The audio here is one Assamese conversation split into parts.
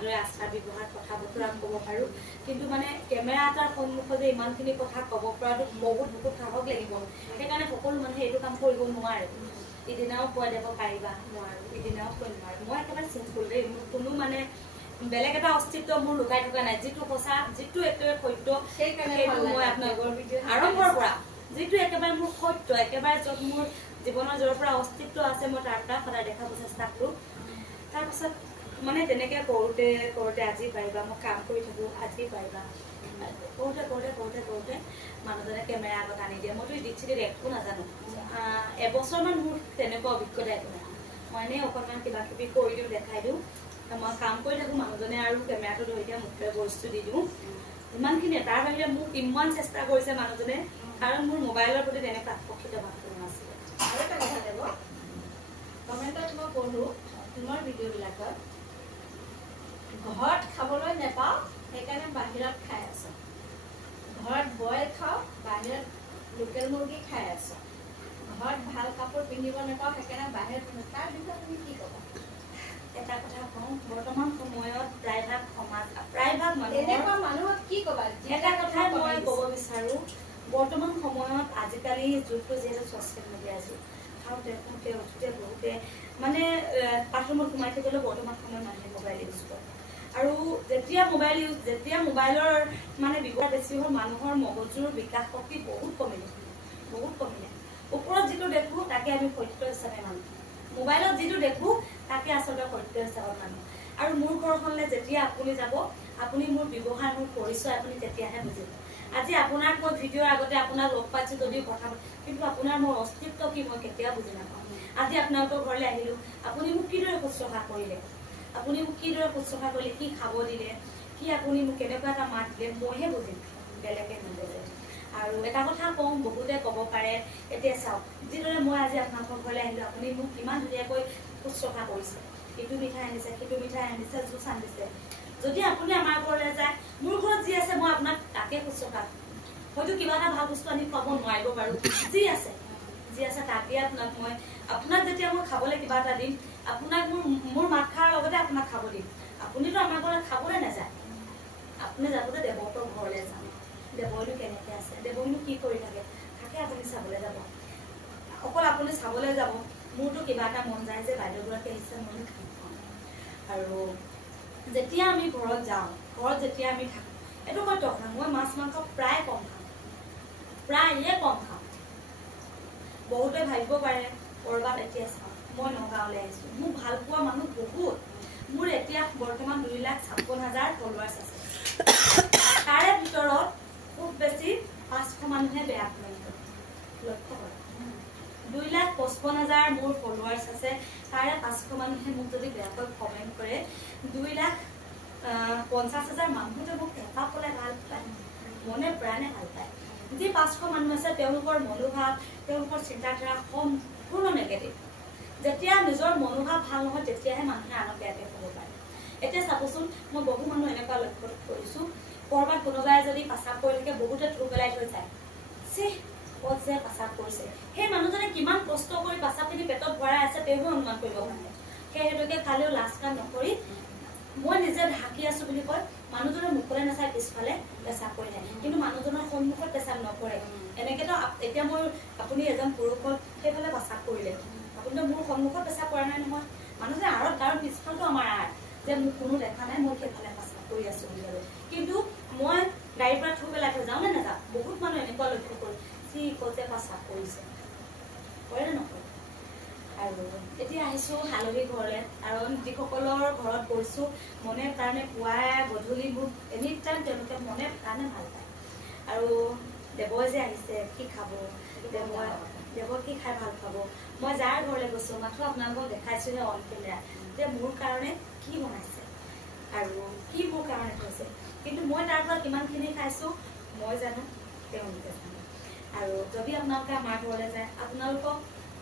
ভালদৰে আচাৰ ব্যৱহাৰ কথা বতৰা ক'ব পাৰোঁ কিন্তু মানে কেমেৰা এটাৰ সন্মুখত যে ইমানখিনি কথা ক'ব পৰাটো বহুত সাহস লাগিব সেইকাৰণে সকলো মানুহে এইটো কাম কৰিব নোৱাৰে ইদিনাও কৈ দিব পাৰিবা নোৱাৰোঁ ইদিনাও কৈ নোৱাৰোঁ মই একেবাৰে চিম্পুল দেই মোৰ কোনো মানে বেলেগ এটা অস্তিত্ব মোৰ লুকাই থকা নাই যিটো সঁচা যিটো একেবাৰে সত্য সেইটো মই আপোনালোকৰ আৰম্ভৰ পৰা যিটো একেবাৰে মোৰ সত্য একেবাৰে য'ত মোৰ জীৱনৰ য'ৰ পৰা অস্তিত্ব আছে মই তাৰ পৰা সদায় দেখাব চেষ্টা কৰোঁ তাৰপাছত মানে তেনেকৈ কৰোঁতে আজি পাৰিবা মই কাম কৰি থাকোঁ আজি পাৰিবা কৰোঁতে মানুহজনে কেমেৰা আগত আনি দিয়ে মইতো ডিচিটিত একো নাজানো এবছৰমান মোৰ তেনেকুৱা অভিজ্ঞতা একো নাই মই এনেই অকণমান কিবা কিবি কৰি দিওঁ দেখাই দিওঁ মই কাম কৰি থাকোঁ মানুহজনে আৰু কেমেৰাটো ধৰি দিয়ে মুখে বস্তু দি দিওঁ ইমানখিনিয়ে তাৰ বাহিৰে মোক ইমান চেষ্টা কৰিছে মানুহজনে কাৰণ মোৰ মোবাইলৰ প্ৰতি তেনেকুৱা আকৰ্ষিত ভাৱটো নাছিলে আৰু এটা কথা দেব কমেণ্টত মই পঢ়োঁ তোমাৰ ভিডিঅ'বিলাকত ঘৰত খাবলৈ নেপাওঁ সেইকাৰণে বাহিৰত খাই আছোঁ ঘৰত বইল খাওঁ বাহিৰত লোকেল মুৰ্গী খাই আছোঁ ঘৰত ভাল কাপোৰ পিন্ধিব নাপাওঁ সেইকাৰণে বাহিৰত তাৰ বিষয়ে তুমি কি ক'বা এটা কথা কওঁ বৰ্তমান সময়ত প্ৰায়ভাগ মানুহক কি ক'বা এটা কথাই মই ক'ব বিচাৰোঁ বৰ্তমান সময়ত আজিকালি যুগটো যিহেতু ছ'চিয়েল মিডিয়াৰ যুগ খাওঁতে শুওঁতে উঠোঁতে বহুতে মানে বাথৰুমত সোমাই থাকিলেও বৰ্তমান সময়ত মানুহে মোবাইল ইউজ কৰে আৰু যেতিয়া মোবাইলৰ মানে ব্যৱহাৰ বেছি হ'ল মানুহৰ মগজুৰ বিকাশ শক্তি বহুত কমিলে ওপৰত যিটো দেখোঁ তাকে আমি সত্য হিচাপে মানো মোবাইলত যিটো দেখোঁ তাকে আচলতে সত্য হিচাপত মানো আৰু মোৰ ঘৰখনলৈ যেতিয়া আপুনি যাব আপুনি মোৰ ব্যৱহাৰ মোৰ পৰিচয় আপুনি তেতিয়াহে বুজিব আজি আপোনাক মই ভিডিঅ'ৰ আগতে আপোনাক লগ পাইছোঁ যদিও কথা কিন্তু আপোনাৰ মোৰ অস্তিত্ব কি মই কেতিয়াও বুজি নাপাওঁ আজি আপোনালোকৰ ঘৰলৈ আহিলোঁ আপুনি মোক কিদৰে শুশ্ৰূষা কৰিলে কি খাব দিলে কি আপুনি মোক কেনেকুৱা এটা মাত দিলে মইহে বুজিম বেলেগে নুবুজে আৰু এটা কথা কওঁ বহুতে ক'ব পাৰে এতিয়া চাওক যিদৰে মই আজি আপোনালোকৰ ঘৰলৈ আহিলোঁ আপুনি মোক কিমান ধুনীয়াকৈ শুশ্ৰূষা কৰিছে ইটো মিঠাই আনিছে সিটো মিঠাই আনিছে জুচ আনিছে যদি আপুনি আমাৰ ঘৰলৈ যায় মোৰ ঘৰত যি আছে মই আপোনাক তাকে শুশ্ৰূষা হয়তো কিবা এটা ভাল বস্তু আনি খুৱাব নোৱাৰিব পাৰোঁ যি আছে তাকে আপোনাক যেতিয়া মই খাবলৈ কিবা এটা দিম আপোনাক মোৰ মাত খোৱাৰ লগতে আপোনাক খাব দিম আপুনিতো আমাৰ ঘৰত খাবলৈ নাযায় আপুনি যাবতে দেৱহঁতৰ ঘৰলৈ যাম দেৱইনো কেনেকৈ আছে দেৱইনো কি কৰি থাকে আপুনি চাবলৈ যাব অকল আপুনি চাবলৈ যাব মোৰতো কিবা এটা মন যায় যে বাইদেউগৰাকী আহিছে মইনো খাম আৰু যেতিয়া আমি ঘৰত যাওঁ যেতিয়া আমি থাকোঁ এইটো সত্য কথা মই মাছ মাংস প্ৰায়ে কম খাওঁ বহুতে ভাবিব পাৰে ক'ৰবাত এতিয়া চাওঁ মই নগাঁৱলৈ আহিছোঁ মোক ভাল পোৱা মানুহ বহুত মোৰ এতিয়া বৰ্তমান 2,56,000 ফলোৱাৰ্ছ আছে তাৰে ভিতৰত খুব বেছি 500 মানুহে বেয়া কমেণ্ট কৰে লক্ষ্য কৰে 2,55,000 মোৰ ফলোৱাৰ্ছ আছে তাৰে 500 মানুহে মোক যদি বেয়াকৈ কমেণ্ট কৰে 2,50,000 মানুহে মোক হেঁপাহ পলাই ভাল পায় মনে প্ৰাণে ভাল পায় যি 500 মানুহ আছে তেওঁলোকৰ মনোভাৱ তেওঁলোকৰ চিন্তাধাৰা সম্পূৰ্ণ নেগেটিভ যেতিয়া নিজৰ মনোভাৱ ভাল নহয় তেতিয়াহে মানুহে আনক বেয়াকৈ ক'ব পাৰে এতিয়া চাবচোন মই বহু মানুহ এনেকুৱা লক্ষ্য কৰিছোঁ ক'ৰবাত কোনোবাই যদি পেচাব কৰি থাকে বহুতে থু পেলাই থৈ যায় ক'ত যে পেচাব কৰিছে সেই মানুহজনে কিমান কষ্ট কৰি পেচাবখিনি পেটত ভৰাই আছে তেওঁহে অনুমান কৰিব পাৰে সেই হেতুকে কালিও লাজ কাম নকৰি মই নিজে ঢাকি আছোঁ বুলি কয় মানুহজনে মুখলৈ নাচাই পিছফালে পেচাব কৰি থাকে কিন্তু মানুহজনৰ সন্মুখত পেচাব নকৰে এনেকৈতো এতিয়া আপুনি এজন পুৰুষত সেইফালে পেচাব কৰিলে আপুনিতো মোৰ সন্মুখত পেচাব কৰা নাই নহয় মানুহজনে আঁৰত কাৰণ পিছফালটো আমাৰ যে মোক কোনো দেখা নাই মই সেইফালে পেচাব কৰি আছোঁ বুলি ভাবে কিন্তু মই গাড়ীৰ পৰা থু পেলাই থৈ যাওঁ নে নাযাওঁ বহুত মানুহ এনেকুৱা লক্ষ্য কৰোঁ ক'তে পেচাব কৰিছে কৰে নে নকৰে আৰু এতিয়া আহিছোঁ আলহী ঘৰলৈ কাৰণ যিসকলৰ ঘৰত গৈছোঁ মনে প্ৰাণে পুৱাই গধূলি মোক এনি টাইম তেওঁলোকে মনে প্ৰাণে ভাল পায় আৰু দেৱই যে আহিছে কি খাব দেৱই কি খাই ভাল পাব মই যাৰ ঘৰলৈ গৈছোঁ মাথো আপোনালোকক দেখাইছোঁহে অন কেমেৰা যে মোৰ কাৰণে কি বনাইছে আৰু কি মোৰ কাৰণে থৈছে কিন্তু মই তাৰ পৰা কিমানখিনি খাইছোঁ মই জানো তেওঁলোকে জানো আৰু যদি আপোনালোকে আমাৰ ঘৰলৈ যায় আপোনালোকক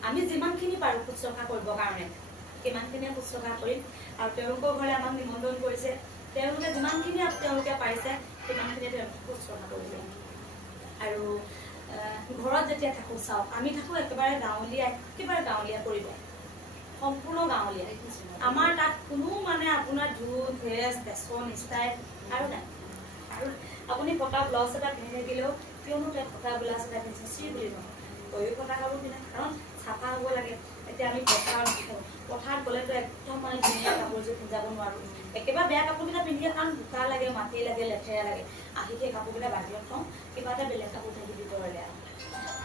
আমি যিমানখিনি পাৰোঁ শুশ্ৰূষা কৰিবৰ কাৰণে কিমানখিনিয়ে শুশ্ৰূষা কৰিম আৰু তেওঁলোকৰ ঘৰলৈ আমাক নিমন্ত্ৰণ কৰিছে তেওঁলোকে যিমানখিনি তেওঁলোকে পাৰিছে সিমানখিনি তেওঁলোকে শুশ্ৰূষা কৰিব আৰু ঘৰত যেতিয়া থাকোঁ চাওক আমি থাকোঁ একেবাৰে গাঁৱলীয়া পৰিৱেশ সম্পূৰ্ণ গাঁৱলীয়া আমাৰ তাত কোনো মানে আপোনাৰ ধুত ভেজ ফেশ্বন ষ্টাইল আৰু নাই আৰু আপুনি ফটা ব্লাউজ এটা পিন্ধি থাকিলেও কিয়নো তাত ফটা ব্লাউজ এটা পিন্ধিছে চি বুলি নহয় তয়ো ফটা কাপোৰ পিন্ধে কাৰণ চাফা হ'ব লাগে এতিয়া আমি পথাৰত গ'লেতো একদম মানে ধুনীয়া কাপোৰযোৰ পিন্ধাব নোৱাৰোঁ একেবাৰে বেয়া কাপোৰকেইটা পিন্ধিলে কাৰণ বোকা লাগে মাটি লাগে লেতেৰা লাগে আহি সেই কাপোৰকেইটা বাহিৰত থওঁ কিবা এটা বেলেগ কাপোৰ থাকি ভিতৰলৈ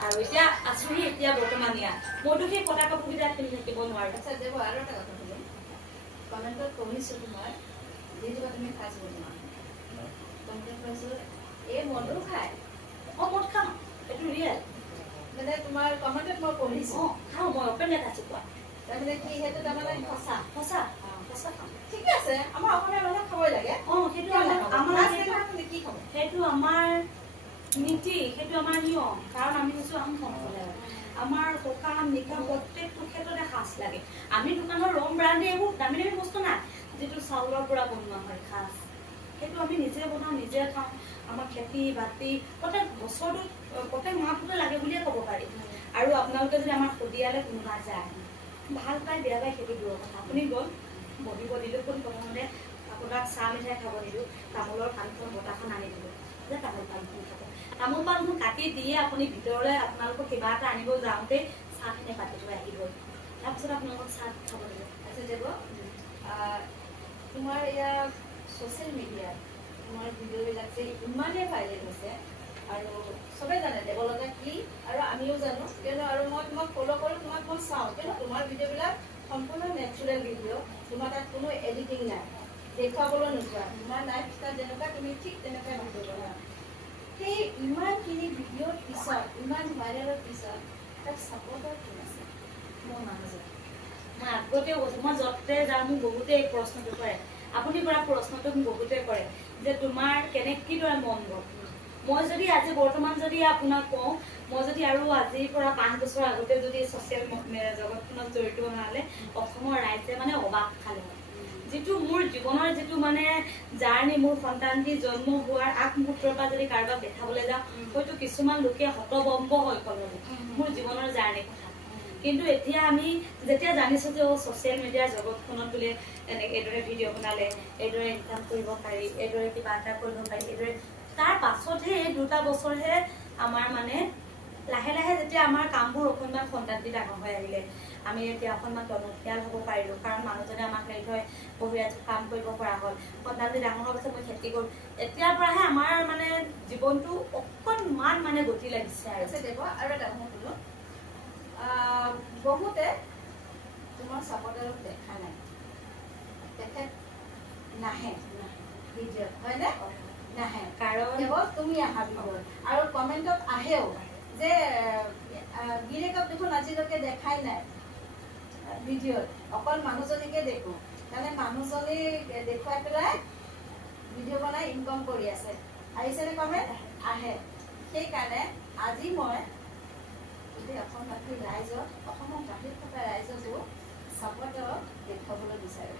আৰু এতিয়া আছোহি এতিয়া বৰ্তমান ইয়াত মইতো সেই ফটা কাপোৰকেইটা পিন্ধি থাকিব নোৱাৰোঁ আচ্ছা দেৱ আৰু এটা কথা ক'লো কমেণ্টত পঢ়িছোঁ তোমাৰ যিটো তুমি ফাৰ্ষ্ট বনোৱা কমেণ্টত কৈছোঁ এই মদো খায় মদ খাওঁ এইটো ৰিয়েল মানে তোমাৰ কমেণ্টত মই পঢ়িছোঁ খাওঁ মই অপেন এটা আছোঁ কোৱা তাৰমানে কি সেইটো তাৰমানে সঁচা সঁচা সঁচা খাওঁ ঠিকে আছে আমাৰ অসমীয়া মানুহে খাবই লাগে কি খাব সেইটো আমাৰ নীতি সেইটো আমাৰ নিয়ম কাৰণ আমি কৈছোঁ আম সম্প্ৰদায় আমাৰ সকাম নিকাম প্ৰত্যেকটো ক্ষেত্ৰতে সাজ লাগে আমি দোকানৰ ৰং ব্ৰাণ্ডে এইবোৰ দামী দামী বস্তু নাই যিটো চাউলৰ পৰা বনোৱা হয় সাজ সেইটো আমি নিজে বনাওঁ নিজে খাওঁ আমাৰ খেতি বাতি প্ৰত্যেক বছৰটোত প্ৰত্যেক মাহটোতে লাগে বুলিয়ে ক'ব পাৰি আৰু আপোনালোকে যদি আমাৰ সদিয়ালে কোনো নাযায় ভাল পায় বেয়া পায় সেইটো দূৰৰ কথা আপুনি গ'ল বহিব দিলোঁ কোন প্ৰথমতে আপোনাক চাহ মিঠাই খাব দিলোঁ তামোলৰ পাণখন বতাহখন আনি দিলোঁ যে তামোল পাণখন খাব তামোল পাণখন কাটি দিয়ে আপুনি ভিতৰলৈ আপোনালোকক কিবা এটা আনিব যাওঁতে চাহখিনি পাতি থৈ আহিব তাৰপিছত আপোনালোকক চাহ খাব দিব আচ্ছা দেৱ তোমাৰ ইয়াৰ ছ'চিয়েল মিডিয়াত তোমাৰ ভিডিঅ'বিলাক যে ইমানেই ভাইৰেল হৈছে আৰু চবেই জানে দেৱলতা কি আৰু আমিও জানো কিয়নো আৰু মই তোমাক ফ'ল' কৰোঁ তোমাক মই চাওঁ কিয়নো তোমাৰ ভিডিঅ'বিলাক সম্পূৰ্ণ নেচাৰেল ভিডিঅ' তোমাৰ তাত কোনো এডিটিং নাই দেখুৱাবলৈ নোযোৱা তোমাৰ লাইফ ষ্টাইল যেনেকুৱা তুমি ঠিক তেনেকুৱাই ভিডিঅ' বনোৱা সেই ইমানখিনি ভিডিঅ'ৰ পিছত ইমান ভাইৰেলৰ পিছত তাত ছাপৰ্টাৰ কোন আছে মই নাজানো মই আগতেও কৈছোঁ মই য'তে যাওঁ মোক বহুতে এই প্ৰশ্নটো কৰে আপুনি কৰা প্ৰশ্নটো মোক বহুতে কৰে যে তোমাৰ কিদৰে মন গ'ল মই যদি আজি বৰ্তমান যদি আপোনাক কওঁ মই যদি আৰু আজিৰ পৰা 5 বছৰ আগতে যদি ছ'চিয়েল জগতখনত জড়িত হোৱা হ'লে অসমৰ ৰাইজে মানে অবাক খালে হয় যিটো মোৰ জীৱনৰ যিটো মানে জাৰ্ণি মোৰ সন্তানটি জন্ম হোৱাৰ আগমুহূৰ্তৰ পৰা যদি কাৰোবাক দেখাবলৈ যাওঁ হয়তো কিছুমান লোকে হতবম্ব হৈ ক'লে মোৰ জীৱনৰ জাৰ্ণি কথা কিন্তু এতিয়া আমি যেতিয়া জানিছোঁ যে ছ'চিয়েল মিডিয়াৰ জগতখনত বোলে এইদৰে ভিডিঅ' বনালে এইদৰে ইনকাম কৰিব পাৰি এইদৰে কিবা এটা কৰিব পাৰি এইদৰে তাৰ পাছতহে 2টা বছৰহে আমাৰ মানে লাহে লাহে যেতিয়া আমাৰ কামবোৰ অকণমান সন্তানটি ডাঙৰ হৈ আহিলে আমি এতিয়া অকণমান টনকিয়াল হ'ব পাৰিলোঁ কাৰণ মানুহজনে আমাক এৰি থৈ বহিৰাত কাম কৰিব পৰা হ'ল সন্তানটি ডাঙৰ হোৱাৰ পাছত মই খেতি কৰোঁ এতিয়াৰ পৰাহে আমাৰ মানে জীৱনটো অকণমান মানে গতি লাগিছে আৰু দেৱ আৰু এটা কথা ক'লোঁ বহুতে তোমাৰ ছাপৰ্টাৰক দেখা নাই তেখেত নাহে ভিডিঅ'ত হয়নে নাহে কাৰণ কেৱল তুমি আহা ভিডিঅ'ত আৰু কমেণ্টত আহেও যে গিৰিয়েকক দেখোন আজিলৈকে দেখাই নাই ভিডিঅ'ত অকল মানুহজনীকে দেখোঁ তাৰমানে মানুহজনী দেখুৱাই পেলাই ভিডিঅ' বনাই ইনকম কৰি আছে আহিছেনে কমেণ্ট আহে সেইকাৰণে আজি মই অসমবাসী ৰাইজক অসমৰ বাহিৰত থকা ৰাইজকো ছাপৰ্টাৰক দেখুৱাবলৈ বিচাৰোঁ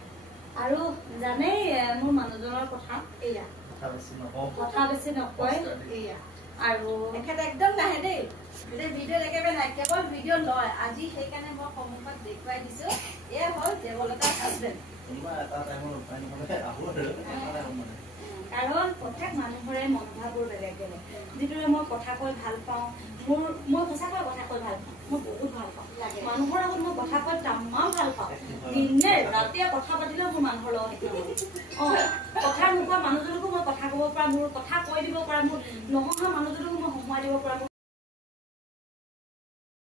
আৰু জানেই মোৰ মানুহজনৰ কথা এয়া কথা বেছি নকয় এয়া আৰু তেখেত একদম নাহে দেই যে ভিডিঅ'ত একেবাৰে নাই কেৱল ভিডিঅ' লয় আজি সেইকাৰণে মই সন্মুখত দেখুৱাই দিছোঁ এয়া হ'ল দেৱলতাৰ হাজবেণ্ড কাৰণ প্ৰত্যেক মানুহৰে মনোভাৱবোৰ বেলেগ বেলেগ যিদৰে মই কথা কৈ ভাল পাওঁ মই সঁচাকৈ কথা কৈ ভাল পাওঁ মই বহুত ভাল পাওঁ মানুহৰ আগত মই কথা কৈ তামাম ভাল পাওঁ দিনে ৰাতিয়ে কথা পাতিলেও মোৰ মানুহৰ লগত কথা নোকোৱা মানুহজনকো মই কথা ক'ব পৰা মোৰ কথা কৈ দিব পৰা মোৰ নহা মানুহজনকো মই সময় দিব পৰা